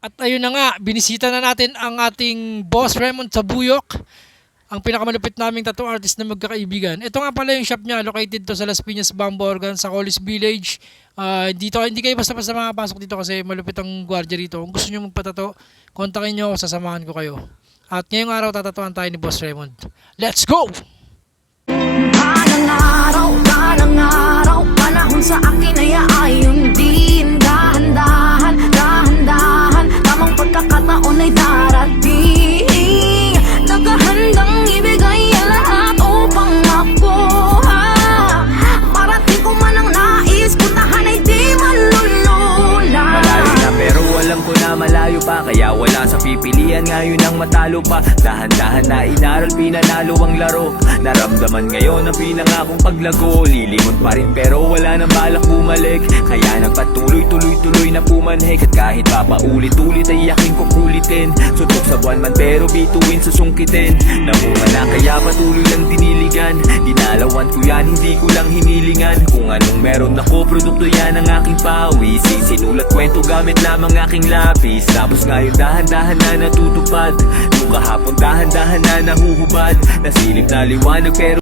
At ayun na nga, binisita na natin ang ating boss Raymond Tabuyok, ang pinakamalupit naming tattoo artist na magkakaibigan. Ito nga pala yung shop niya, located to sa Las Piñas, Bambo, Organ, sa Collis Village. Hindi kayo basta-basta makapasok dito kasi malupit ang gwardiya rito. Kung gusto nyo magpatato, kontakin nyo ako, sasamahan ko kayo. At ngayong araw, tatatuan tayo ni Boss Raymond. Let's go! Kanang araw, panahon sa akin ay ayon din. Dahan-dahan, dahan-dahan, tamang pagkakataon ay darating. Nakahandang ibigay ang lahat upang makuha. Parating ko man ang nais, puntahan ay di malulula. Malayo na pero alam ko na malayo pa, kaya wala sa pipilian ngayon ang matalo pa. Dahan-dahan na inaral, pinanalo ang laro. Naramdaman ngayon ang pinangakong paglago. Lilingon pa rin pero wala nang balak bumalik, kaya nagpatuloy-tuloy-tuloy na pumanhik. At kahit papaulit-ulit ay yaking kukulitin. Suntok sa buwan man pero bituin susungkitin. Namunga na kaya patuloy lang diniligan. Dinalawan ko yan, hindi ko lang hinilingan. Kung anong meron ako, produkto yan ang aking pawis. Sinulat kwento gamit lamang aking lapis. Tapos ngayon dahan-dahan na natutupad. Nung kahapon dahan-dahan na nahuhubad. Nasilip na liwanag pero